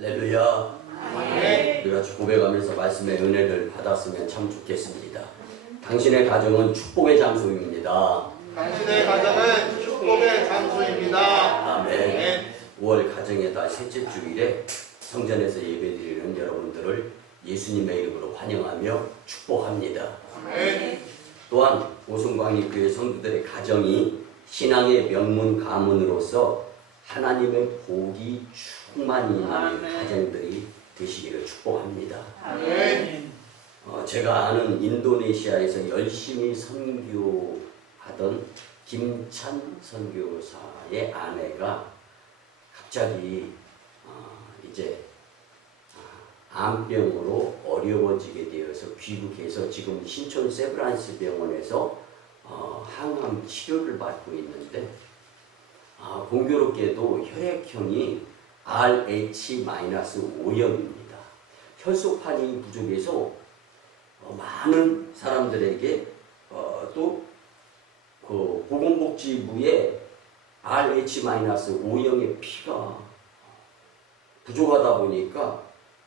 할렐루야. 네. 우리 같이 고백하면서 말씀의 은혜를 받았으면 참 좋겠습니다. 당신의 가정은 축복의 장소입니다. 당신의 가정은 축복의 장소입니다. 아멘. 네. 5월 가정의 달 셋째 주일에 성전에서 예배드리는 여러분들을 예수님의 이름으로 환영하며 축복합니다. 네. 또한 오송광리교회 성도들의 가정이 신앙의 명문 가문으로서 하나님의 복이 충만히 있는 가정들이 되시기를 축복합니다. 아멘. 제가 아는 인도네시아에서 열심히 선교하던 김찬 선교사의 아내가 갑자기 이제 암병으로 어려워지게 되어서 귀국해서 지금 신촌 세브란스 병원에서 항암 치료를 받고 있는데 공교롭게도 혈액형이 RH-5형입니다. 혈소판이 부족해서 많은 사람들에게 또 그 보건복지부에 RH-5형의 피가 부족하다 보니까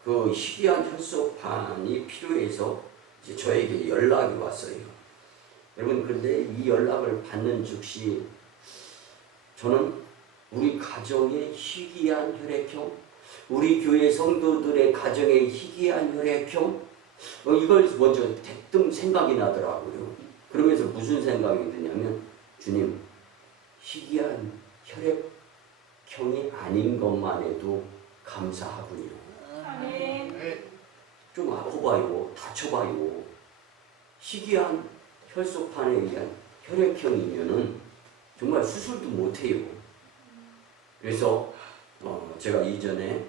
그 희귀한 혈소판이 필요해서 이제 저에게 연락이 왔어요. 여러분, 근데 이 연락을 받는 즉시 저는 우리 가정의 희귀한 혈액형, 우리 교회 성도들의 가정의 희귀한 혈액형, 이걸 먼저 대뜸 생각이 나더라고요. 그러면서 무슨 생각이 드냐면, 주님, 희귀한 혈액형이 아닌 것만 해도 감사하군요. 네. 좀 아파봐요, 다쳐봐요. 희귀한 혈소판에 의한 혈액형이면은 정말 수술도 못해요. 그래서 제가 이전에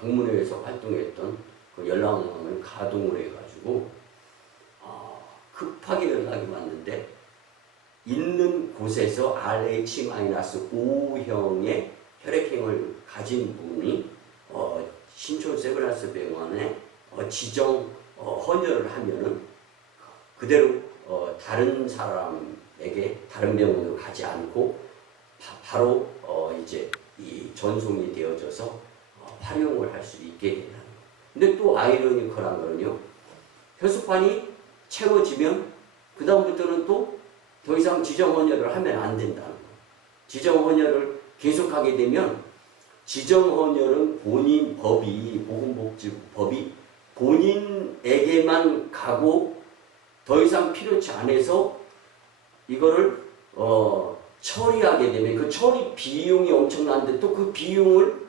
동문회에서 활동했던 그 열랑을 가동을 해가지고 급하게 연락이 왔는데 있는 곳에서 RH-5형의 혈액형을 가진 분이 신촌 세브란스 병원에 지정 헌혈을 하면은 그대로 다른 사람에게 다른 병원으로 가지 않고 바로 이제 이 전송이 되어져서 활용을 할 수 있게 된다는 거예요. 근데 또 아이러니컬한 거는요, 혈소판이 채워지면 그 다음부터는 또 더 이상 지정 헌혈을 하면 안 된다는 거예요. 지정 헌혈을 계속하게 되면 지정 헌혈은 본인 법이, 보건복지부 법이 본인에게만 가고 더 이상 필요치 않아서 이거를 처리하게 되면 그 처리 비용이 엄청난데 또 그 비용을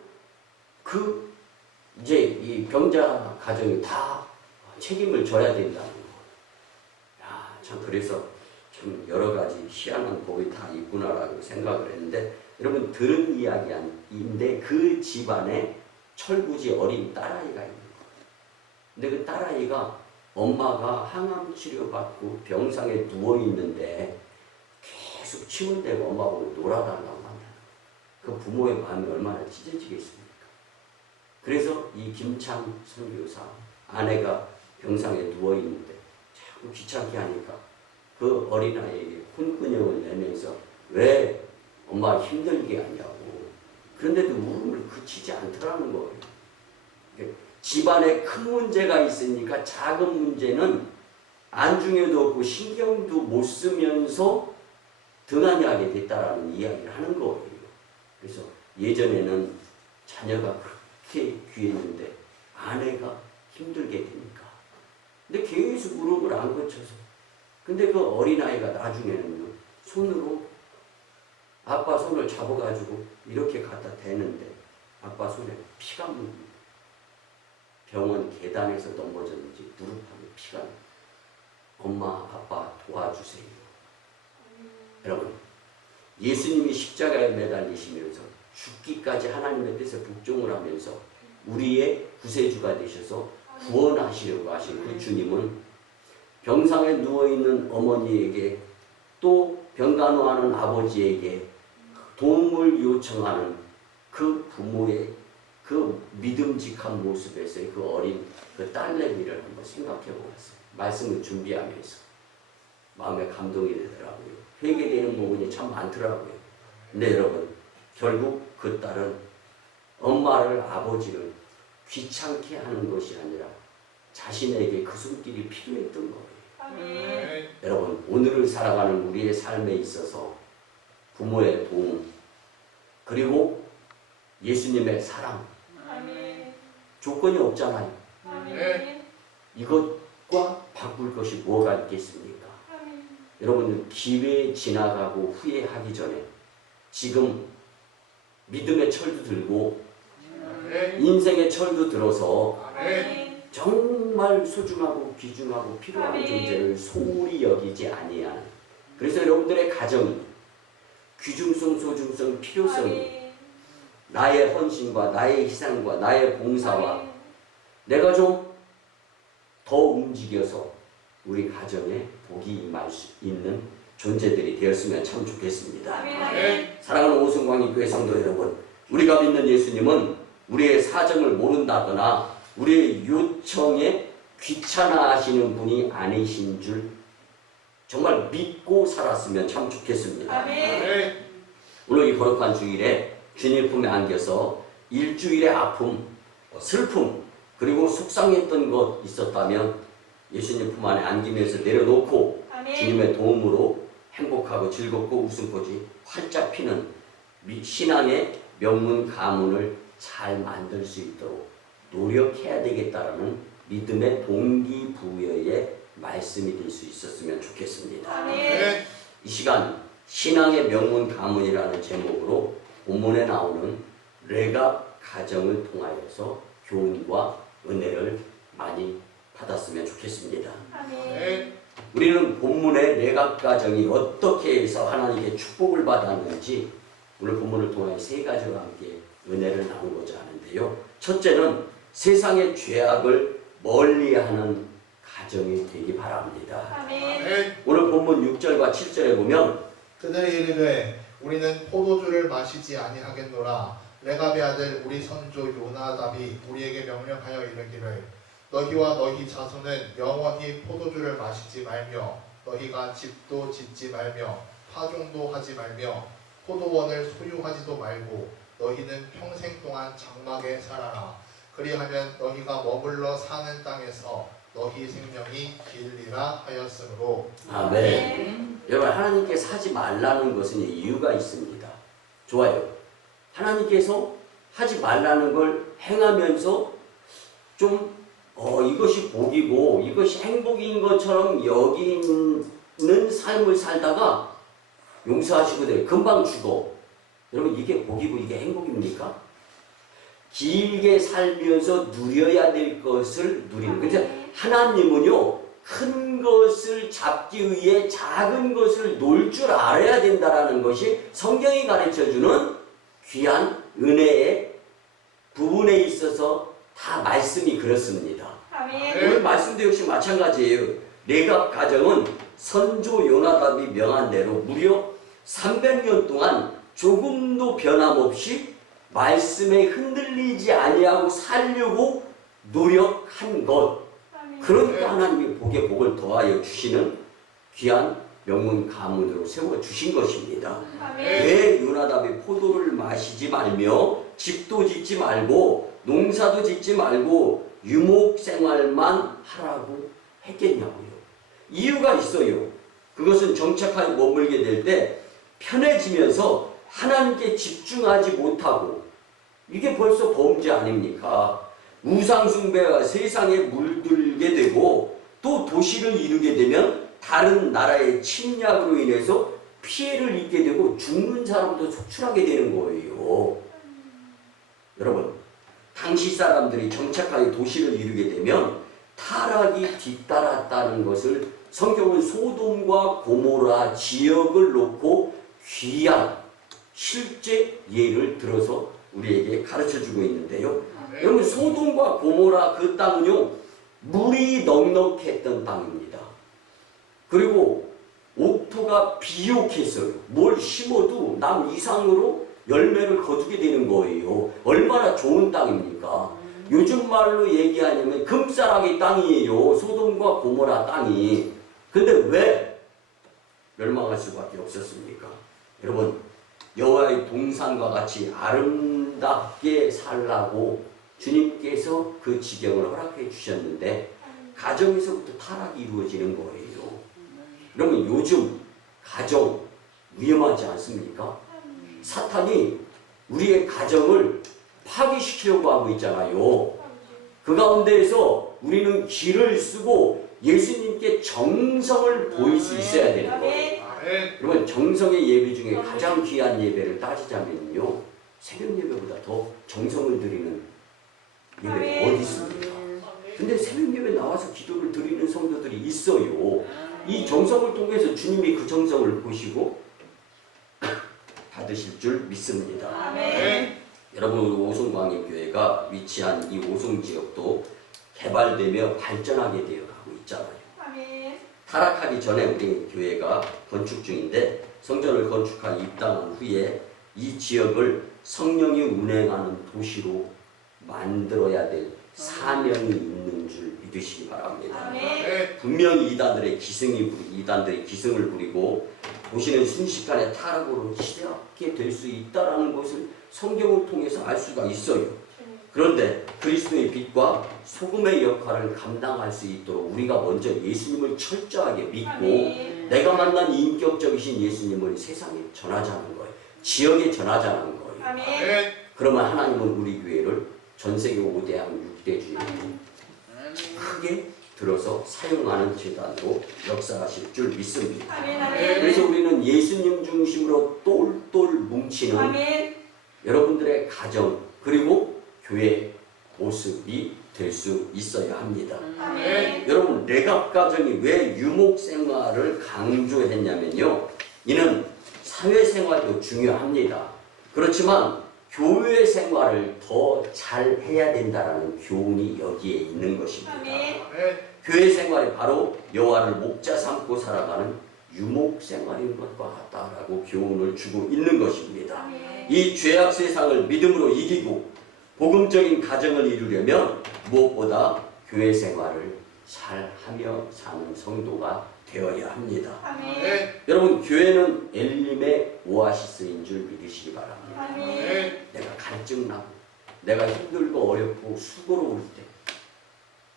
이제 이 병자 가정이 다 책임을 져야 된다는 거예요. 참 그래서 참 여러 가지 희한한 법이 다 있구나라고 생각을 했는데, 여러분 들은 이야기인데 그 집안에 철부지 어린 딸아이가 있는 거예요. 근데 그 딸아이가 엄마가 항암 치료받고 병상에 누워있는데 계속 침울대고 엄마 보고 놀아달라고 한다. 그 부모의 마음이 얼마나 찢어지겠습니까? 그래서 이 김찬 선교사 아내가 병상에 누워있는데 자꾸 귀찮게 하니까 그 어린아이에게 혼근형을 내면서 왜 엄마 힘들게 하냐고. 그런데도 울음을 그치지 않더라는 거예요. 집안에 큰 문제가 있으니까 작은 문제는 안중에도 없고 신경도 못 쓰면서 등한히 하게 됐다라는 이야기를 하는 거예요. 그래서 예전에는 자녀가 그렇게 귀했는데 아내가 힘들게 되니까. 근데 계속 무릎을 안 고쳐서. 근데 그 어린아이가 나중에는 손으로 아빠 손을 잡아가지고 이렇게 갖다 대는데 아빠 손에 피가 묻습니다. 병원 계단에서 넘어졌는지 무릎하고 피가 납니다. 엄마, 아빠 도와주세요. 여러분, 예수님이 십자가에 매달리시면서 죽기까지 하나님의 뜻에 복종을 하면서 우리의 구세주가 되셔서 구원하시려고 하신 그 주님은 병상에 누워있는 어머니에게 또 병간호하는 아버지에게 도움을 요청하는 그 부모의 그 믿음직한 모습에서의 그 어린 그 딸내미를 한번 생각해 보았어요. 말씀을 준비하면서 마음에 감동이 되더라고요. 회개되는 부분이 참 많더라고요. 근데 여러분, 결국 그 딸은 엄마를, 아버지를 귀찮게 하는 것이 아니라 자신에게 그 손길이 필요했던 거예요. 아멘. 여러분, 오늘을 살아가는 우리의 삶에 있어서 부모의 도움, 그리고 예수님의 사랑, 아멘. 조건이 없잖아요. 아멘. 이것과 바꿀 것이 뭐가 있겠습니까? 여러분, 기회 지나가고 후회하기 전에 지금 믿음의 철도 들고 아멘. 인생의 철도 들어서 아멘. 정말 소중하고 귀중하고 필요한 아멘. 존재를 소홀히 여기지 아니하는, 그래서 여러분들의 가정이 귀중성, 소중성, 필요성이 나의 헌신과 나의 희생과 나의 봉사와 내가 좀 더 움직여서 우리 가정에 복이 임할 수 있는 존재들이 되었으면 참 좋겠습니다. 아멘. 사랑하는 오승광리교회 성도 여러분, 우리가 믿는 예수님은 우리의 사정을 모른다거나 우리의 요청에 귀찮아하시는 분이 아니신 줄 정말 믿고 살았으면 참 좋겠습니다. 아멘. 오늘 이 거룩한 주일에 주님 품에 안겨서 일주일의 아픔, 슬픔, 그리고 속상했던 것 있었다면 예수님 품 안에 안기면서 내려놓고 주님의 도움으로 행복하고 즐겁고 웃음꽃이 활짝 피는 신앙의 명문 가문을 잘 만들 수 있도록 노력해야 되겠다라는 믿음의 동기부여의 말씀이 될 수 있었으면 좋겠습니다. 아멘. 이 시간 신앙의 명문 가문이라는 제목으로 본문에 나오는 레갑 가정을 통하여서 교훈과 은혜를 많이 받았으면 좋겠습니다. 아멘. 우리는 본문의 레갑 가정이 어떻게 해서 하나님께 축복을 받았는지 오늘 본문을 통해 세 가지와 함께 은혜를 나누고자 하는데요. 첫째는 세상의 죄악을 멀리하는 가정이 되기 바랍니다. 아멘. 오늘 본문 6절과 7절에 보면 그들이 이르되 우리는 포도주를 마시지 아니하겠노라. 레갑의 아들 우리 선조 요나답이 우리에게 명령하여 이르기를 너희와 너희 자손은 영원히 포도주를 마시지 말며 너희가 집도 짓지 말며 파종도 하지 말며 포도원을 소유하지도 말고 너희는 평생 동안 장막에 살아라. 그리하면 너희가 머물러 사는 땅에서 너희 생명이 길리라 하였으므로. 아멘. 여러분, 하나님께서 하지 말라는 것은 이유가 있습니다. 좋아요. 하나님께서 하지 말라는 걸 행하면서 좀 이것이 복이고 이것이 행복인 것처럼 여기는 삶을 살다가 용서하시고 돼 금방 죽어. 여러분, 이게 복이고 이게 행복입니까? 길게 살면서 누려야 될 것을 누리는. 근데 하나님은요, 큰 것을 잡기 위해 작은 것을 놓을 줄 알아야 된다라는 것이 성경이 가르쳐주는 귀한 은혜의 부분에 있어서 다 말씀이 그렇습니다. 오늘 말씀도 역시 마찬가지예요. 레갑 가정은 선조 요나답이 명한 대로 무려 300년 동안 조금도 변함없이 말씀에 흔들리지 아니하고 살려고 노력한 것. 그러니까 하나님이 복에 복을 더하여 주시는 귀한 명문 가문으로 세워주신 것입니다. 왜 요나답이 포도를 마시지 말며 집도 짓지 말고 농사도 짓지 말고 유목생활만 하라고 했겠냐고요. 이유가 있어요. 그것은 정착하여 머물게 될 때 편해지면서 하나님께 집중하지 못하고, 이게 벌써 범죄 아닙니까? 우상숭배가 세상에 물들게 되고 또 도시를 이루게 되면 다른 나라의 침략으로 인해서 피해를 입게 되고 죽는 사람도 속출하게 되는 거예요. 여러분, 당시 사람들이 정착하여 도시를 이루게 되면 타락이 뒤따랐다는 것을 성경은 소돔과 고모라 지역을 놓고 귀한 실제 예를 들어서 우리에게 가르쳐주고 있는데요. 여러분, 소돔과 고모라 그 땅은요, 물이 넉넉했던 땅입니다. 그리고 옥토가 비옥했어요. 뭘 심어도 남 이상으로 열매를 거두게 되는 거예요. 얼마나 좋은 땅입니까? 요즘 말로 얘기하냐면 금싸라기 땅이에요. 소돔과 고모라 땅이. 근데 왜 멸망할 수밖에 없었습니까? 여러분, 여호와의 동산과 같이 아름답게 살라고 주님께서 그 지경을 허락해 주셨는데 가정에서부터 타락이 이루어지는 거예요. 그러면 요즘 가정 위험하지 않습니까? 사탄이 우리의 가정을 파괴시키려고 하고 있잖아요. 그 가운데에서 우리는 기를 쓰고 예수님께 정성을 보일 수 있어야 되는 거예요. 그러면 정성의 예배 중에 가장 귀한 예배를 따지자면요, 새벽 예배보다 더 정성을 드리는 예배가 어디 있습니까? 근데 새벽 예배 나와서 기도를 드리는 성도들이 있어요. 이 정성을 통해서 주님이 그 정성을 보시고 받으실 줄 믿습니다. 아멘. 여러분, 우리 오송광역교회가 위치한 이 오송 지역도 개발되며 발전하게 되어 가고 있잖아요. 아멘. 타락하기 전에 우리 교회가 건축 중인데 성전을 건축한 입당한 후에 이 지역을 성령이 운행하는 도시로 만들어야 될 사명이 있는 줄 믿으시기 바랍니다. 아멘. 분명히 이단들이 기승을 부리고 도시는 순식간에 타락으로 치닫게 될 수 있다는 것을 성경을 통해서 알 수가 있어요. 그런데 그리스도의 빛과 소금의 역할을 감당할 수 있도록 우리가 먼저 예수님을 철저하게 믿고 아멘. 내가 만난 인격적이신 예수님을 세상에 전하자는 거예요. 지역에 전하자는 거예요. 아멘. 그러면 하나님은 우리 교회를 전세계 5대양 6대주의 크게 들어서 사용하는 재단으로 역사하실 줄 믿습니다. 아멘. 아멘. 그래서 우리는 예수님 중심으로 똘똘 뭉치는 아멘. 여러분들의 가정 그리고 교회 모습이 될 수 있어야 합니다. 아멘. 여러분, 레갑 가정이 왜 유목 생활을 강조했냐면요, 이는 사회생활도 중요합니다. 그렇지만 교회 생활을 더 잘 해야 된다는 교훈이 여기에 있는 것입니다. 아멘. 교회 생활이 바로 여호와를 목자 삼고 살아가는 유목 생활인 것과 같다라고 교훈을 주고 있는 것입니다. 아멘. 이 죄악 세상을 믿음으로 이기고 복음적인 가정을 이루려면 무엇보다 교회 생활을 잘 하며 사는 성도가 되어야 합니다. 아멘. 여러분, 교회는 엘림의 오아시스인 줄 믿으시기 바랍니다. 아멘. 내가 갈증나고 내가 힘들고 어렵고 수고로울 때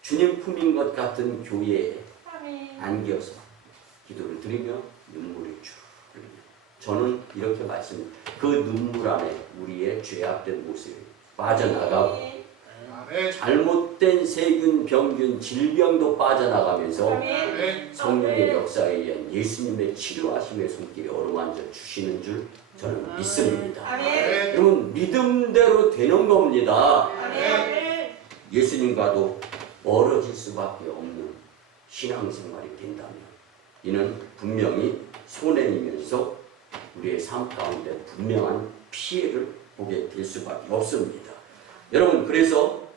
주님 품인 것 같은 교회에 아멘. 안겨서 기도를 드리며 눈물이 쭉 흘리며, 저는 이렇게 말씀드립니다. 그 눈물 안에 우리의 죄악된 모습이 빠져나가고 잘못된 세균, 병균, 질병도 빠져나가면서 아멘. 성령의 역사에 의한 예수님의 치료하심의 손길이 어루만져 주시는 줄 저는 믿습니다. 아멘. 여러분, 믿음대로 되는 겁니다. 아멘. 예수님과도 멀어질 수밖에 없는 신앙생활이 된다면 이는 분명히 손해이면서 우리의 삶 가운데 분명한 피해를 보게 될 수밖에 없습니다. 여러분, 그래서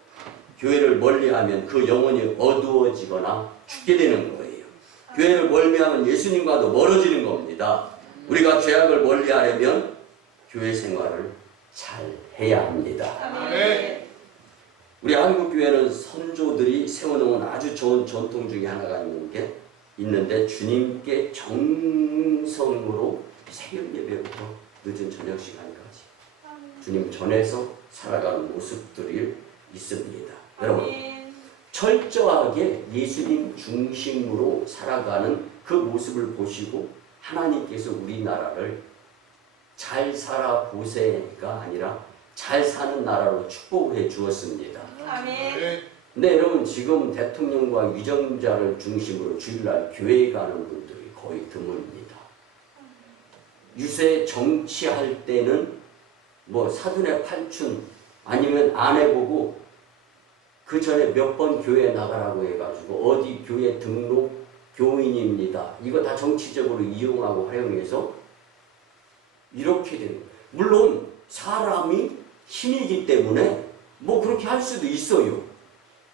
교회를 멀리하면 그 영혼이 어두워지거나 죽게 되는 거예요. 교회를 멀리하면 예수님과도 멀어지는 겁니다. 우리가 죄악을 멀리하려면 교회 생활을 잘 해야 합니다. 아멘. 우리 한국교회는 선조들이 세워놓은 아주 좋은 전통 중에 하나가 있는데 주님께 정성으로 새벽 예배부터 늦은 저녁 시간까지 주님 전에서 살아가는 모습들이 있습니다. 여러분, 철저하게 예수님 중심으로 살아가는 그 모습을 보시고 하나님께서 우리나라를 잘 살아보세가 아니라 잘 사는 나라로 축복을 해 주었습니다. 아멘. 근데 여러분, 지금 대통령과 위정자를 중심으로 주일날 교회에 가는 분들이 거의 드뭅니다. 유세 정치할 때는 뭐 사돈의 팔춘 아니면 아내 보고 그 전에 몇 번 교회 나가라고 해가지고 어디 교회 등록 교인입니다. 이거 다 정치적으로 이용하고 활용해서 이렇게 되는 거예요. 물론 사람이 힘이기 때문에 뭐 그렇게 할 수도 있어요.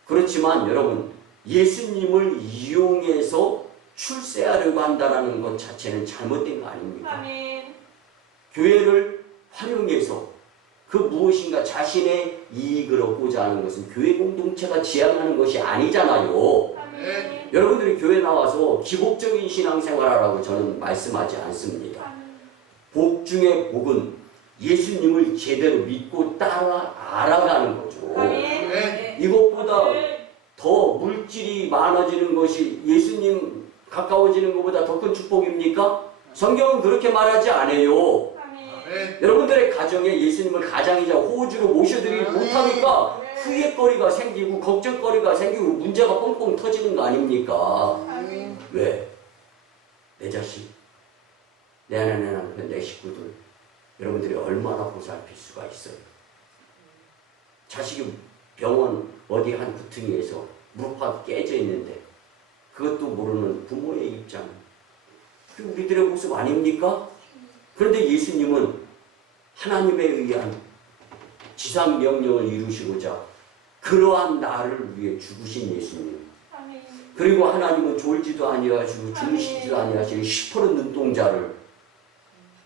그렇지만 여러분, 예수님을 이용해서 출세하려고 한다는 것 자체는 잘못된 거 아닙니까? 아멘. 교회를 활용해서 그 무엇인가 자신의 이익을 얻고자 하는 것은 교회 공동체가 지향하는 것이 아니잖아요. 아멘. 여러분들이 교회 나와서 기복적인 신앙생활하라고 저는 말씀하지 않습니다. 복 중에 복은 예수님을 제대로 믿고 따라 알아가는 거죠. 아멘. 이것보다 더 물질이 많아지는 것이 예수님 가까워지는 것보다 더 큰 축복입니까? 성경은 그렇게 말하지 않아요. 아멘. 여러분들의 가정에 예수님을 가장이자 호주로 모셔드리지 못하니까 후회거리가 생기고 걱정거리가 생기고 문제가 뻥뻥 터지는 거 아닙니까? 왜? 내 자식, 내 아내, 내 남편, 내 식구들 여러분들이 얼마나 보살필 수가 있어요. 자식이 병원 어디 한 구퉁이에서 무릎팍 깨져 있는데 그것도 모르는 부모의 입장, 그게 우리들의 모습 아닙니까? 그런데 예수님은 하나님에 의한 지상명령을 이루시고자 그러한 나를 위해 죽으신 예수님, 그리고 하나님은 졸지도 아니하시고 주무시지도 아니하시고 시퍼런 눈동자를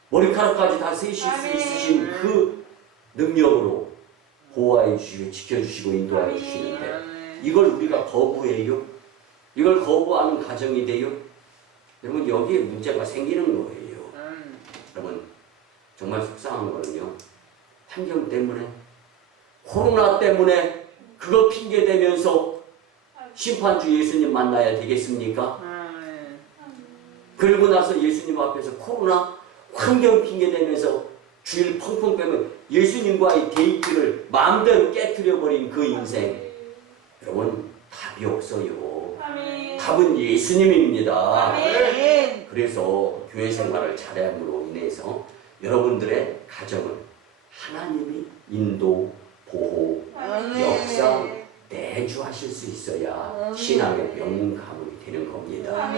머리카락까지 다 세실 수 있으신 그 능력으로 보호해 주시고 지켜주시고 인도해 주시는데 이걸 우리가 거부해요? 이걸 거부하는 가정이 돼요? 여러분 여기에 문제가 생기는 거예요. 여러분 정말 속상한 거는요, 환경 때문에 코로나 때문에 그거 핑계대면서 심판주 예수님 만나야 되겠습니까? 그리고 나서 예수님 앞에서 코로나 환경 핑계대면서 주일 펑펑 빼면 예수님과의 데이트를 마음대로 깨트려버린 그 인생, 여러분 답이 없어요. 답은 예수님입니다. 그래서 교회 생활을 잘함으로 인해서 여러분들의 가정을 하나님이 인도, 보호, 역사, 내주하실 수 있어야 신앙의 명문 가문이 되는 겁니다.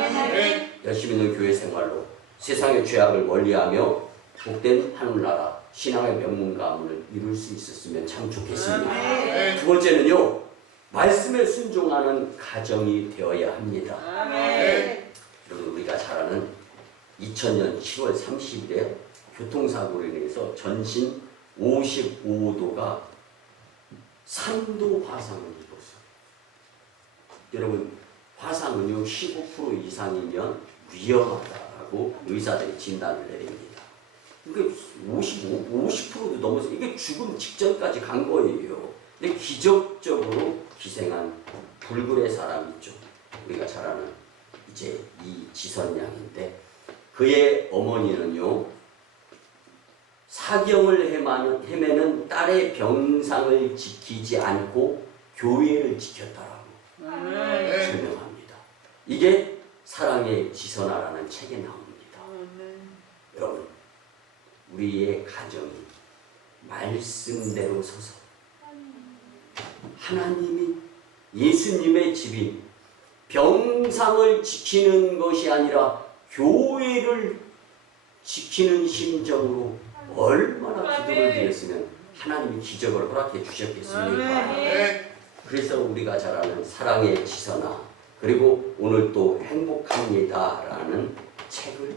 열심히 있는 교회 생활로 세상의 죄악을 멀리하며 복된 하늘나라 신앙의 명문 가문을 이룰 수 있었으면 참 좋겠습니다. 두 번째는요, 말씀에 순종하는 가정이 되어야 합니다. 여러분 우리가 잘 아는 2000년 7월 30일에 교통사고로 인해서 전신 55도가 3도 화상을 입었어요. 여러분 화상은요 15% 이상이면 위험하다고 의사들이 진단을 내립니다. 이게 50%도 넘어서 이게 죽음 직전까지 간 거예요. 근데 기적적으로 기생한 불굴의 사람 있죠. 우리가 잘 아는 이제 이지선 양인데 그의 어머니는요 사경을 헤매는 딸의 병상을 지키지 않고 교회를 지켰다라고 설명합니다. 이게 사랑의 지선아라는 책에 나옵니다. 여러분 우리의 가정이 말씀대로 서서 하나님이 예수님의 집인 병상을 지키는 것이 아니라 교회를 지키는 심정으로 얼마나 기도를 드렸으면 하나님이 기적을 허락해 주셨겠습니까? 그래서 우리가 잘 아는 사랑의 지선아, 그리고 오늘 또 행복합니다라는 책을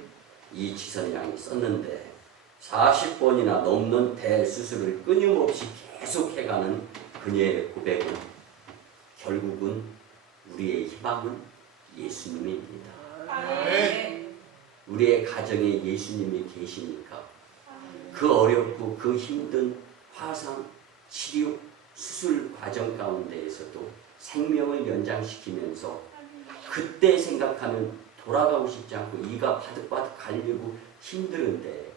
이 지선 양이 썼는데 40번이나 넘는 대수술을 끊임없이 계속해가는 그녀의 고백은 결국은 우리의 희망은 예수님입니다. 우리의 가정에 예수님이 계시니까 그 어렵고 그 힘든 화상, 치료, 수술 과정 가운데에서도 생명을 연장시키면서 그때 생각하면 돌아가고 싶지 않고 이가 바득바득 갈리고 힘드는데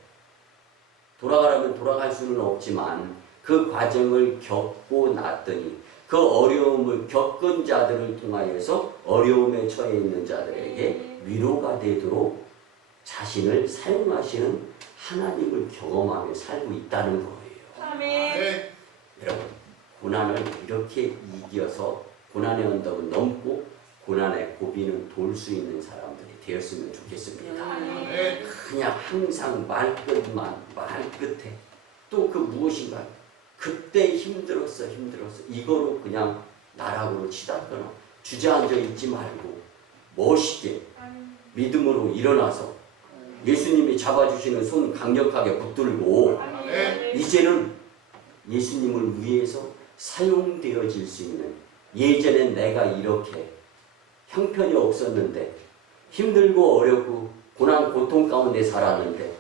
돌아가라면 돌아갈 수는 없지만 그 과정을 겪고 났더니 그 어려움을 겪은 자들을 통하여서 어려움에 처해 있는 자들에게 위로가 되도록 자신을 사용하시는 하나님을 경험하며 살고 있다는 거예요. 여러분 고난을 이렇게 이겨서 고난의 언덕은 넘고 고난의 고비는 돌 수 있는 사람들이 되었으면 좋겠습니다. 그냥 항상 말끝만 말끝에 또 그 무엇인가 그때 힘들었어 이거로 그냥 나락으로 치닫거나 주저앉아 있지 말고 멋있게 믿음으로 일어나서 예수님이 잡아주시는 손 강력하게 붙들고 이제는 예수님을 위해서 사용되어질 수 있는, 예전엔 내가 이렇게 형편이 없었는데 힘들고 어렵고 고난 고통 가운데 살았는데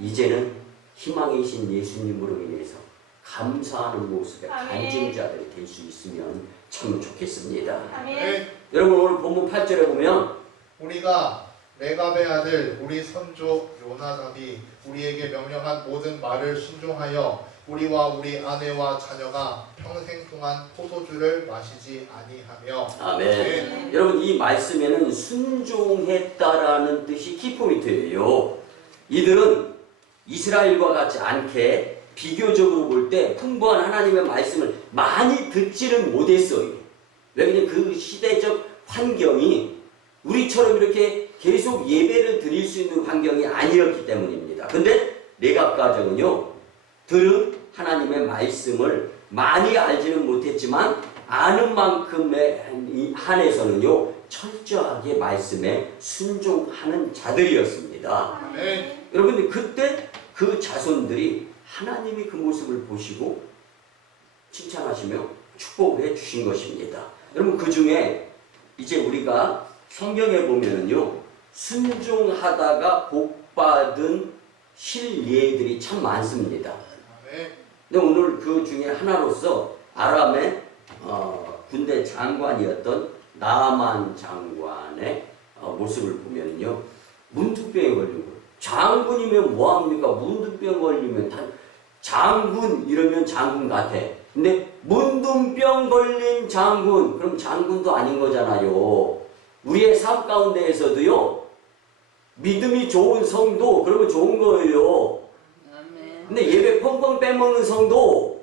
이제는 희망이신 예수님으로 인해서 감사하는 모습의 아멘. 간증자들이 될 수 있으면 참 좋겠습니다. 아멘. 여러분 오늘 본문 8절에 보면 우리가 레갑의 아들 우리 선조 요나답이 우리에게 명령한 모든 말을 순종하여 우리와 우리 아내와 자녀가 평생 동안 포도주를 마시지 아니하며. 아멘. 여러분 이 말씀에는 순종했다라는 뜻이 키포인트예요. 이들은 이스라엘과 같지 않게 비교적으로 볼 때 풍부한 하나님의 말씀을 많이 듣지는 못했어요. 왜냐하면 그 시대적 환경이 우리처럼 이렇게 계속 예배를 드릴 수 있는 환경이 아니었기 때문입니다. 근데 레갑 가정은요, 들은 하나님의 말씀을 많이 알지는 못했지만 아는 만큼에 한해서는요 철저하게 말씀에 순종하는 자들이었습니다. 아멘. 여러분들 그때 그 자손들이 하나님이 그 모습을 보시고 칭찬하시며 축복해 주신 것입니다. 여러분 그 중에 이제 우리가 성경에 보면은요 순종하다가 복받은 실예들이 참 많습니다. 아멘. 근데 오늘 그 중에 하나로서 아람의 군대 장관이었던 나만 장관의 모습을 보면요 문둥병에 걸린 거예요. 장군이면 뭐합니까? 문둥병 걸리면 장군 이러면 장군 같아. 근데 문둥병 걸린 장군 그럼 장군도 아닌 거잖아요. 우리의 삶 가운데에서도요 믿음이 좋은 성도 그러면 좋은 거예요. 근데 예배 펑펑 빼먹는 성도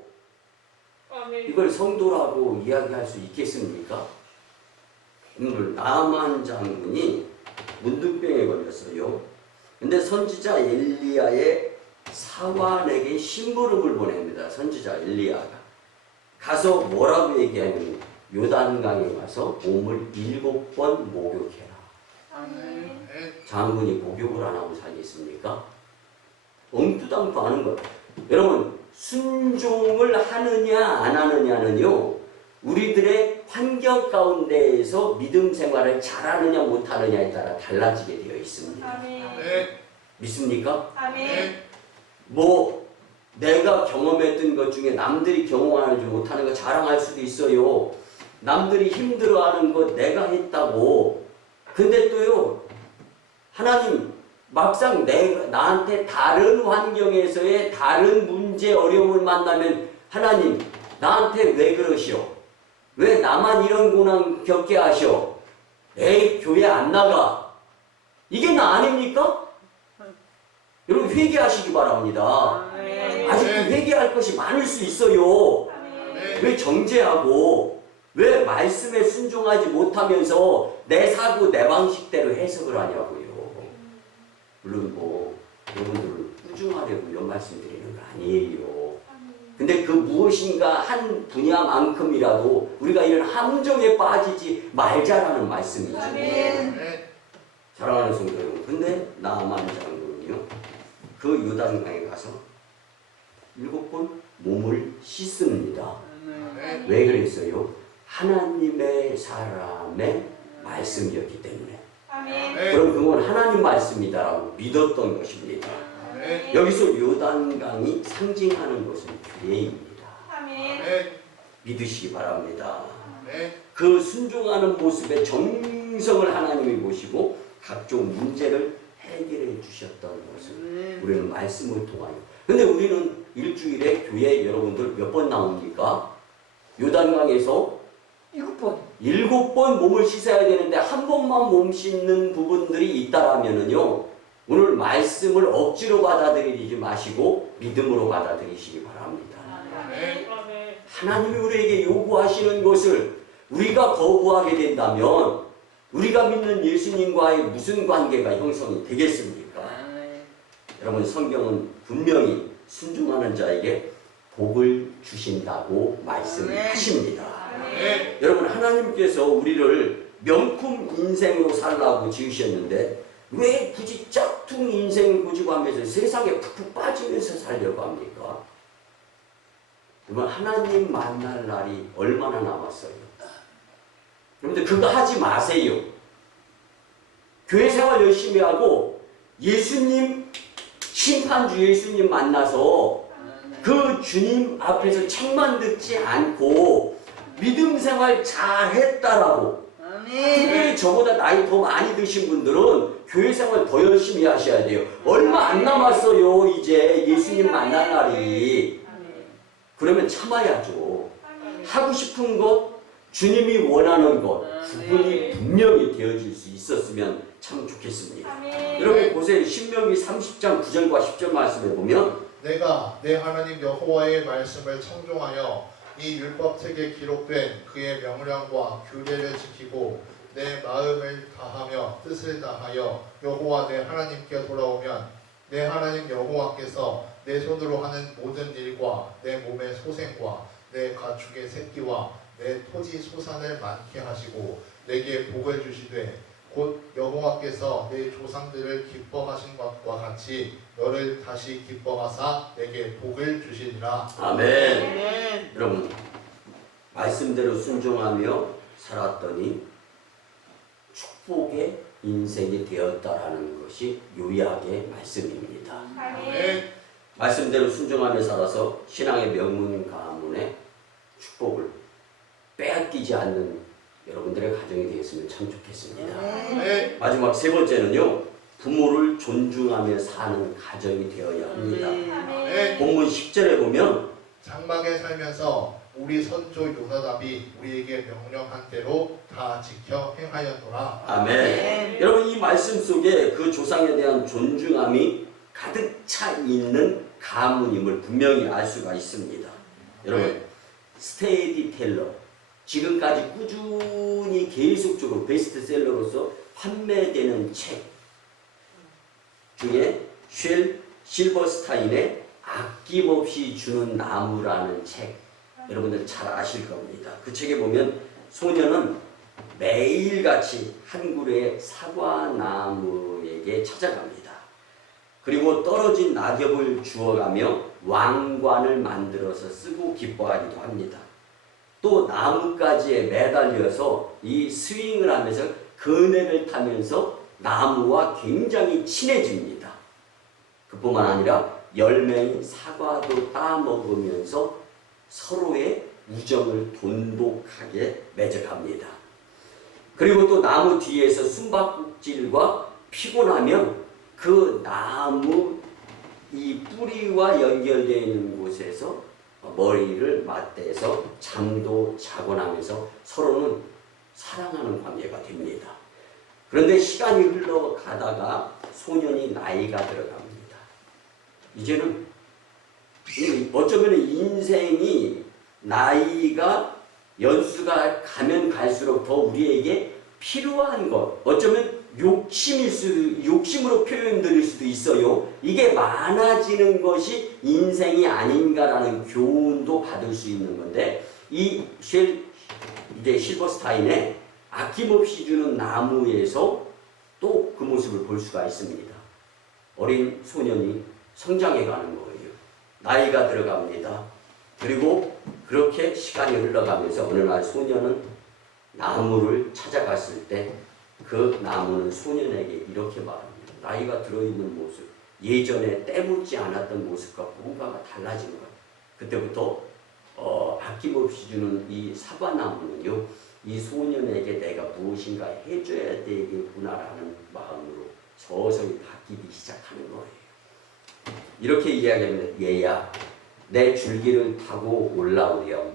아멘. 이걸 성도라고 이야기할 수 있겠습니까? 오늘 나만 장군이 문둥병에 걸렸어요. 근데 선지자 엘리야의 사환에게 심부름을 보냅니다. 선지자 엘리야가 가서 뭐라고 얘기하냐면 요단강에 가서 몸을 7번 목욕해라. 아멘. 장군이 목욕을 안 하고 살겠습니까? 엉뚱당도 하는 거예요. 여러분 순종을 하느냐 안 하느냐는요 우리들의 환경 가운데에서 믿음 생활을 잘하느냐 못하느냐에 따라 달라지게 되어 있습니다. 아멘. 믿습니까? 아멘. 뭐 내가 경험했던 것 중에 남들이 경험하지 못하는 거 자랑할 수도 있어요. 남들이 힘들어하는 거 내가 했다고. 근데 또요 하나님 막상 나한테 다른 환경에서의 다른 문제 어려움을 만나면 하나님 나한테 왜 그러시오? 왜 나만 이런 고난 겪게 하시오? 에이 교회 안 나가. 이게 나 아닙니까? 여러분 회개하시기 바랍니다. 아멘. 아직도 회개할 것이 많을 수 있어요. 아멘. 왜 정죄하고 왜 말씀에 순종하지 못하면서 내 사고 내 방식대로 해석을 하냐고요. 물론 뭐 여러분들 꾸중하려고 이런 말씀 드리는 거 아니에요. 근데 그 무엇인가 한 분야만큼이라도 우리가 이런 함정에 빠지지 말자라는 말씀이죠. 아멘. 사랑하는 성도 여러분, 근데 나만 장군은요 그 요단강에 가서 7번 몸을 씻습니다. 왜 그랬어요? 하나님의 사람의 말씀이었기 때문에. 아멘. 그럼 그건 하나님 말씀이다라고 믿었던 것입니다. 여기서 요단강이 상징하는 것은 교회입니다. 아멘. 믿으시기 바랍니다. 그 순종하는 모습의 정성을 하나님이 보시고 각종 문제를 해결해 주셨던 것을 우리는 말씀을 통하여. 근데 우리는 일주일에 교회 여러분들 몇 번 나옵니까? 요단강에서 7번 몸을 씻어야 되는데 한 번만 몸 씻는 부분들이 있다라면은요 오늘 말씀을 억지로 받아들이지 마시고 믿음으로 받아들이시기 바랍니다. 아멘. 하나님이 우리에게 요구하시는 것을 우리가 거부하게 된다면 우리가 믿는 예수님과의 무슨 관계가 형성이 되겠습니까? 여러분 성경은 분명히 순종하는 자에게 복을 주신다고 말씀하십니다. 여러분 하나님께서 우리를 명품 인생으로 살라고 지으셨는데 왜 굳이 짝퉁 인생을 고집하면서 세상에 푹푹 빠지면서 살려고 합니까? 여러분 하나님 만날 날이 얼마나 남았어요? 여러분들 그거 하지 마세요. 교회 생활 열심히 하고 예수님 심판주 예수님 만나서 그 그 주님 앞에서 책만 듣지 않고 믿음 생활 잘했다라고. 특별히 저보다 나이 더 많이 드신 분들은 교회 생활 더 열심히 하셔야 돼요. 얼마 안 남았어요. 이제 예수님 만날 날이. 그러면 참아야죠. 하고 싶은 것, 주님이 원하는 것 구분이 분명히 되어질 수 있었으면 참 좋겠습니다. 여러분 보세요. 신명기 30장 9절과 10절 말씀에 보면 내가 내 하나님 여호와의 말씀을 청종하여 이 율법책에 기록된 그의 명령과 규례를 지키고 내 마음을 다하며 뜻을 다하여 여호와 내 하나님께 돌아오면 내 하나님 여호와께서 내 손으로 하는 모든 일과 내 몸의 소생과 내 가축의 새끼와 내 토지 소산을 많게 하시고 내게 복을 주시되 곧 여호와께서 내 조상들을 기뻐하신 것과 같이 너를 다시 기뻐하사 내게 복을 주시리라. 아멘. 여러분 말씀대로 순종하며 살았더니 축복의 인생이 되었다라는 것이 요약의 말씀입니다. 말씀대로 순종하며 살아서 신앙의 명문 가문의 축복을 빼앗기지 않는 여러분들의 가정이 되었으면 참 좋겠습니다. 마지막 세 번째는요. 부모를 존중하며 사는 가정이 되어야 합니다. 본문 10절에 보면 장막에 살면서 우리 선조 요나답이 우리에게 명령한 대로 다 지켜 행하였노라. 아멘. 여러분 이 말씀 속에 그 조상에 대한 존중함이 가득 차 있는 가문임을 분명히 알 수가 있습니다. 여러분 스테디 텔러 지금까지 꾸준히 계속적으로 베스트셀러로서 판매되는 책 중에 쉘 실버스타인의 아낌없이 주는 나무라는 책 여러분들 잘 아실 겁니다. 그 책에 보면 소녀는 매일같이 한 그루의 사과나무에게 찾아갑니다. 그리고 떨어진 낙엽을 주워가며 왕관을 만들어서 쓰고 기뻐하기도 합니다. 또 나뭇가지에 매달려서 이 스윙을 하면서 그네를 타면서 나무와 굉장히 친해집니다. 그뿐만 아니라 열매인 사과도 따먹으면서 서로의 우정을 돈독하게 맺어갑니다. 그리고 또 나무 뒤에서 숨바꼭질과 피곤하면 그 나무 이 뿌리와 연결되어 있는 곳에서 머리를 맞대서 잠도 자곤 하면서 서로는 사랑하는 관계가 됩니다. 그런데 시간이 흘러가다가 소년이 나이가 들어갑니다. 이제는 어쩌면 인생이 나이가 연수가 가면 갈수록 더 우리에게 필요한 것, 어쩌면 욕심으로 표현드릴 수도 있어요. 이게 많아지는 것이 인생이 아닌가라는 교훈도 받을 수 있는 건데 이 실버스타인의 아낌없이 주는 나무에서 또 그 모습을 볼 수가 있습니다. 어린 소년이 성장해 가는 거예요. 나이가 들어갑니다. 그리고 그렇게 시간이 흘러가면서 어느 날 소년은 나무를 찾아갔을 때 그 나무는 소년에게 이렇게 말합니다. 나이가 들어있는 모습, 예전에 때묻지 않았던 모습과 뭔가가 달라진 거예요. 그때부터 아낌없이 주는 이 사과나무는요, 이 소년에게 내가 무엇인가 해줘야 되겠구나라는 마음으로 서서히 바뀌기 시작하는 거예요. 이렇게 이야기합니다. 얘야, 내 줄기를 타고 올라오렴.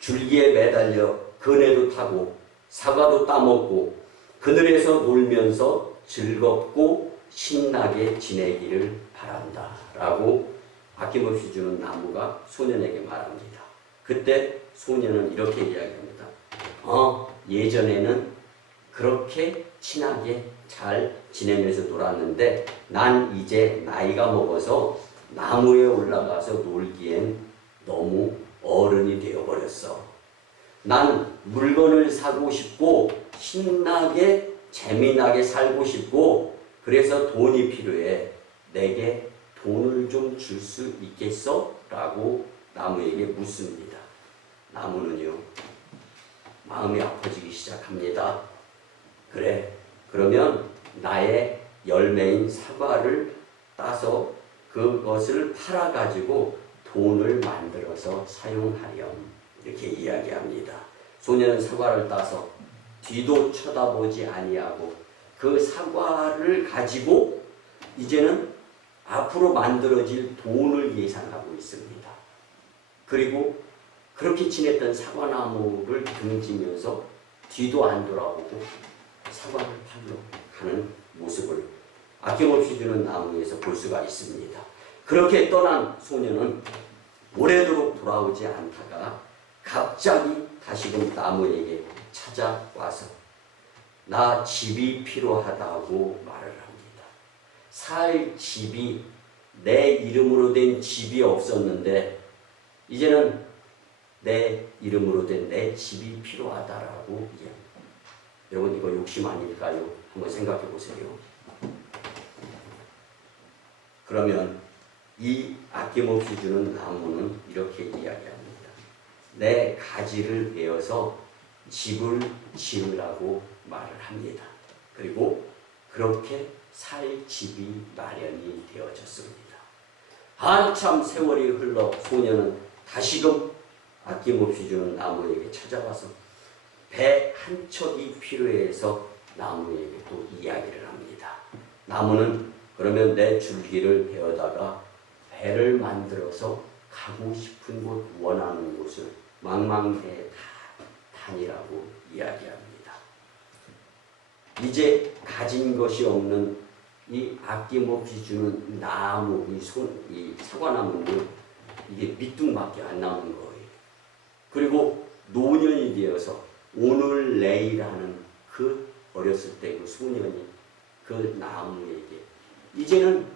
줄기에 매달려 그네도 타고 사과도 따먹고 그늘에서 놀면서 즐겁고 신나게 지내기를 바란다 라고 아낌없이 주는 나무가 소년에게 말합니다. 그때 소년은 이렇게 이야기합니다. 예전에는 그렇게 친하게 잘 지내면서 놀았는데 난 이제 나이가 먹어서 나무에 올라가서 놀기엔 너무 어른이 되어버렸어. 난 물건을 사고 싶고 신나게 재미나게 살고 싶고 그래서 돈이 필요해. 내게 돈을 좀 줄 수 있겠어? 라고 나무에게 묻습니다. 나무는요, 마음이 아파지기 시작합니다. 그래, 그러면 나의 열매인 사과를 따서 그것을 팔아가지고 돈을 만들어서 사용하렴. 이렇게 이야기합니다. 소년은 사과를 따서 뒤도 쳐다보지 아니하고 그 사과를 가지고 이제는 앞으로 만들어질 돈을 예상하고 있습니다. 그리고 그렇게 지냈던 사과나무를 등지면서 뒤도 안 돌아보고 사과를 팔러 가는 모습을 아낌없이 주는 나무에서 볼 수가 있습니다. 그렇게 떠난 소년은 오래도록 돌아오지 않다가 갑자기 다시금 나무에게 찾아와서 나 집이 필요하다고 말을 합니다. 살 집이, 내 이름으로 된 집이 없었는데 이제는 내 이름으로 된 내 집이 필요하다라고 이야기합니다. 여러분 이거 욕심 아닐까요? 한번 생각해 보세요. 그러면 이 아낌없이 주는 나무는 이렇게 이야기합니다. 내 가지를 베어서 집을 지으라고 말을 합니다. 그리고 그렇게 살 집이 마련이 되어졌습니다. 한참 세월이 흘러 소년은 다시금 아낌없이 주는 나무에게 찾아와서 배 한 척이 필요해서 나무에게 또 이야기를 합니다. 나무는 그러면 내 줄기를 베어다가 배를 만들어서 가고 싶은 곳, 원하는 곳을 망망대해 다 다니라고 이야기합니다. 이제 가진 것이 없는 이 아낌없이 주는 나무, 이 사과나무는 이게 밑둥밖에 안 남은 거예요. 그리고 노년이 되어서 오늘 내일 하는 그 어렸을 때 그 소년이 그 나무에게 이제는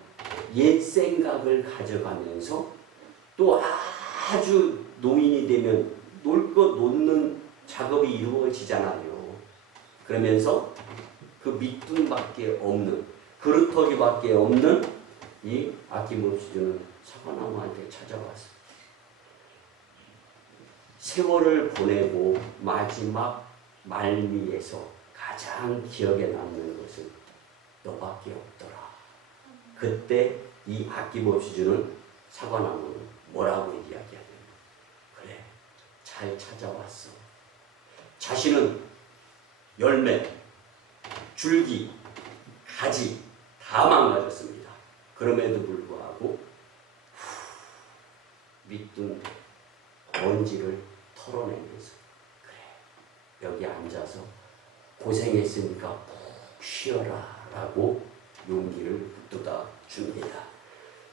옛 생각을 가져가면서 또 아주 노인이 되면 놀 것 놓는 작업이 이루어지잖아요. 그러면서 그 밑둥밖에 없는, 그루터기밖에 없는 이 아낌없이 주는 사과나무한테 찾아와서 세월을 보내고 마지막 말미에서 가장 기억에 남는 것은 너밖에 없더라. 그때 이 아낌없이 주는 사과나무는 뭐라고 이야기하냐면 그래, 잘 찾아왔어. 자신은 열매, 줄기, 가지 다 망가졌습니다. 그럼에도 불구하고 밑둥 먼지를 털어내면서 그래, 여기 앉아서 고생했으니까 푹 쉬어라 라고 용기를 북돋아 줍니다.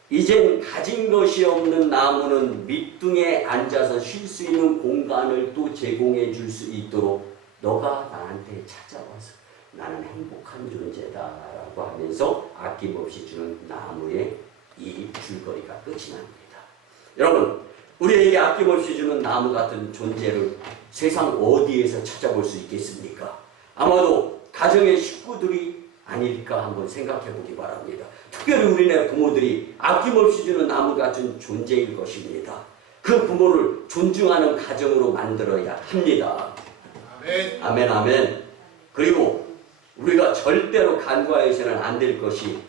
이젠 가진 것이 없는 나무는 밑둥에 앉아서 쉴 수 있는 공간을 또 제공해 줄 수 있도록 너가 나한테 찾아와서 나는 행복한 존재다라고 하면서 아낌없이 주는 나무의 이 줄거리가 끝이 납니다. 여러분, 우리에게 아낌없이 주는 나무 같은 존재를 세상 어디에서 찾아볼 수 있겠습니까? 아마도 가정의 식구들이 아닐까 한번 생각해 보기 바랍니다. 특별히 우리네 부모들이 아낌없이 주는 나무 같은 존재일 것입니다. 그 부모를 존중하는 가정으로 만들어야 합니다. 아멘. 아멘, 아멘. 그리고 우리가 절대로 간과해서는 안 될 것이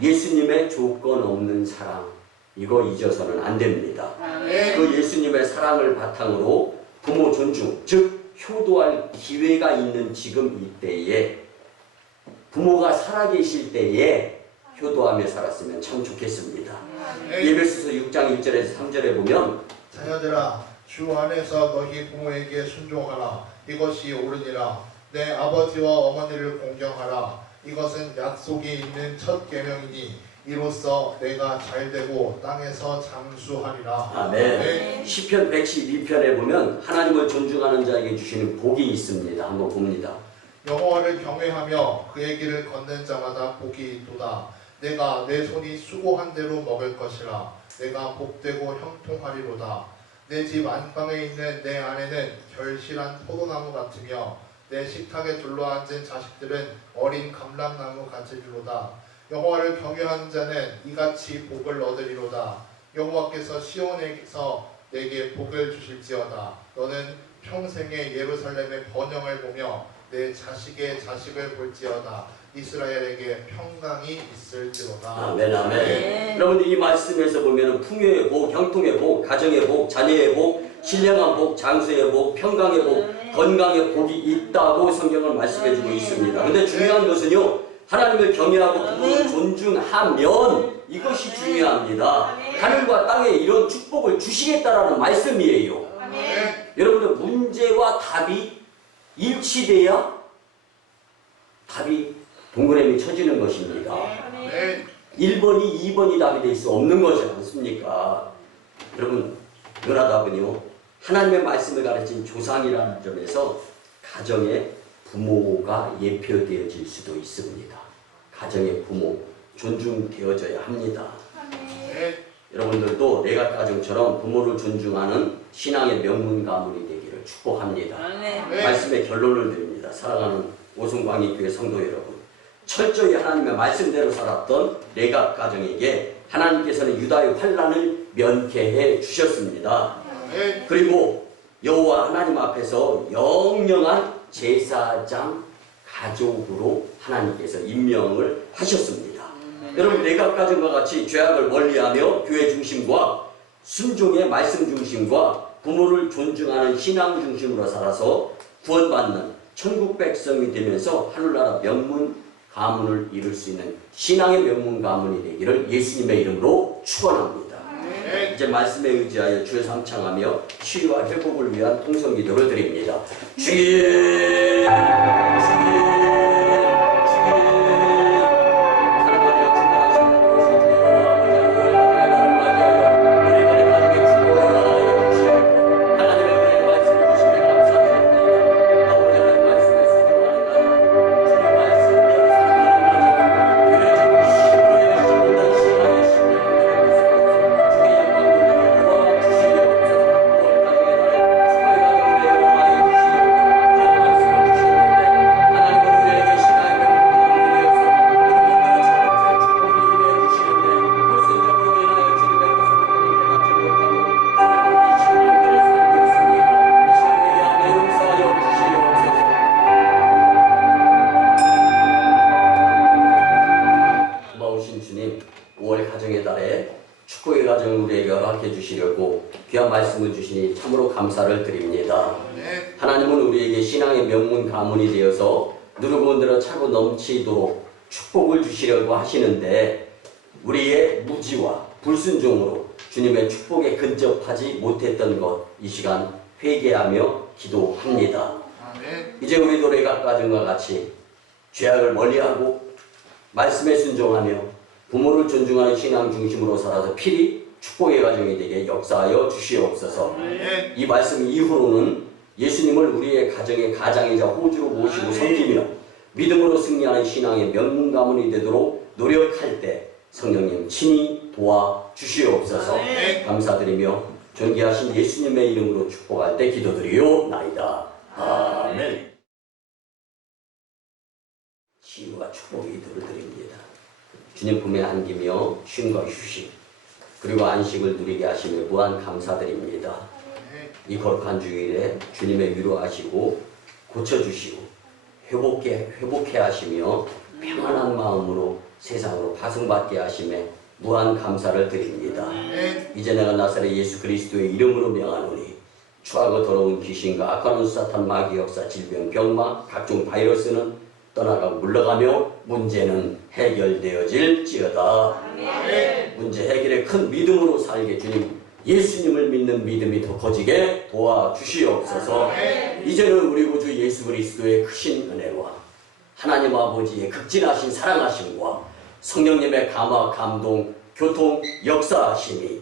예수님의 조건 없는 사랑, 이거 잊어서는 안 됩니다. 아멘. 그 예수님의 사랑을 바탕으로 부모 존중, 즉 효도할 기회가 있는 지금 이때에 부모가 살아계실 때에 효도하며 살았으면 참 좋겠습니다. 에베소서 6장 1절에서 3절에 보면 자녀들아, 주 안에서 너희 부모에게 순종하라. 이것이 옳으니라. 내 아버지와 어머니를 공경하라. 이것은 약속이 있는 첫 계명이니 이로써 내가 잘되고 땅에서 장수하리라. 아멘. 시편 112편에 보면 하나님을 존중하는 자에게 주시는 복이 있습니다. 한번 봅니다. 여호와를 경외하며 그의 길을 걷는 자마다 복이 있도다. 내가 내 손이 수고한 대로 먹을 것이라. 내가 복되고 형통하리로다. 내 집 안방에 있는 내 아내는 결실한 포도나무 같으며 내 식탁에 둘러앉은 자식들은 어린 감람나무 같으리로다. 여호와를 경외하는 자는 이같이 복을 얻으리로다. 여호와께서 시온에서 내게 복을 주실지어다. 너는 평생에 예루살렘의 번영을 보며 내 자식의 자식을 볼지어다. 이스라엘에게 평강이 있을지로다. 아멘, 아멘. 여러분들 이 말씀에서 보면 풍요의 복, 형통의 복, 가정의 복, 자녀의 복, 신령한 복, 장수의 복, 평강의 복, 건강의 복이 있다고 성경은 말씀해주고 있습니다. 근데 중요한 것은요, 하나님을 경외하고 부모를 존중하면 이것이 중요합니다. 하늘과 땅에 이런 축복을 주시겠다라는 말씀이에요. 여러분들 문제와 답이 일치돼야 답이 동그라미 쳐지는 것입니다. 1번이 2번이 답이 될 수 없는 것이 않습니까? 여러분, 요나답은요, 하나님의 말씀을 가르친 조상이라는 점에서 가정의 부모가 예표되어질 수도 있습니다. 가정의 부모, 존중되어져야 합니다. 여러분들도 내가 가정처럼 부모를 존중하는 신앙의 명문 가문이 되기를 축복합니다. 말씀의 결론을 드립니다. 사랑하는 오송광익교회 성도 여러분, 철저히 하나님의 말씀대로 살았던 레갑 가정에게 하나님께서는 유다의 환난을 면케해 주셨습니다. 그리고 여호와 하나님 앞에서 영영한 제사장 가족으로 하나님께서 임명을 하셨습니다. 여러분, 레갑 가정과 같이 죄악을 멀리하며 교회 중심과 순종의 말씀 중심과 부모를 존중하는 신앙 중심으로 살아서 구원받는 천국 백성이 되면서 하늘나라 명문 가문을 이룰 수 있는 신앙의 명문 가문이 되기를 예수님의 이름으로 축원합니다. 이제 말씀에 의지하여 주의 삼창하며 치유와 회복을 위한 통성기도를 드립니다. 주의 참으로 감사를 드립니다. 하나님은 우리에게 신앙의 명문 가문이 되어서 누르고 흔들어 차고 넘치도록 축복을 주시려고 하시는데 우리의 무지와 불순종으로 주님의 축복에 근접하지 못했던 것, 이 시간 회개하며 기도합니다. 이제 우리도 레갑 가정과 같이 죄악을 멀리하고 말씀에 순종하며 부모를 존중하는 신앙 중심으로 살아서 필히 축복의 가정이 되게 역사하여 주시옵소서. 이 말씀 이후로는 예수님을 우리의 가정의 가장이자 호주로 모시고 섬기며 믿음으로 승리하는 신앙의 명문 가문이 되도록 노력할 때 성령님 친히 도와주시옵소서. 감사드리며 존귀하신 예수님의 이름으로 축복할 때 기도드리오나이다. 아멘. 치유와 축복의 기도를 드립니다. 주님 품에 안기며 쉼과 휴식 그리고 안식을 누리게 하시며 무한 감사드립니다. 이 거룩한 주일에 주님의 위로하시고 고쳐주시고 회복해 하시며 평안한 마음으로 세상으로 파송받게 하심에 무한 감사를 드립니다. 이제 내가 나사렛 예수 그리스도의 이름으로 명하노니 추하고 더러운 귀신과 악한 사탄 마귀 역사 질병 병마 각종 바이러스는 떠나가고 물러가며 문제는 해결되어질지어다. 문제 해결에 큰 믿음으로 살게 주님 예수님을 믿는 믿음이 더 커지게 도와주시옵소서. 이제는 우리 구주 예수 그리스도의 크신 은혜와 하나님 아버지의 극진하신 사랑하심과 성령님의 감화 감동 교통 역사하심이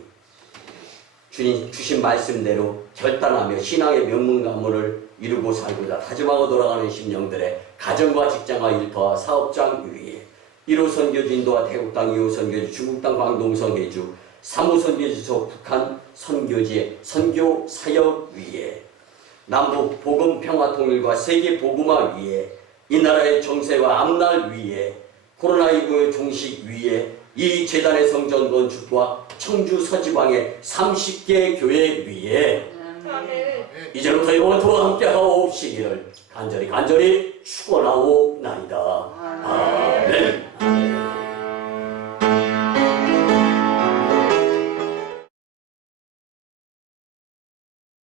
주님 주신 말씀대로 결단하며 신앙의 명문 가문을 이루고 살고자 다짐하고 돌아가는 심령들의 가정과 직장과 일터와 사업장 위에 1호 선교주 인도와 태국 땅, 2호 선교주 중국 땅, 광동 선교주, 3호 선교주 저 북한 선교지의 선교 사역 위에 남북 복음 평화 통일과 세계 복음화 위에 이 나라의 정세와 앞날 위에 코로나19의 종식 위에 이 재단의 성전 건축과 청주 서지방의 30개 교회 위에 이제부터 영원토록 함께하옵시기를 간절히 축원하옵나이다.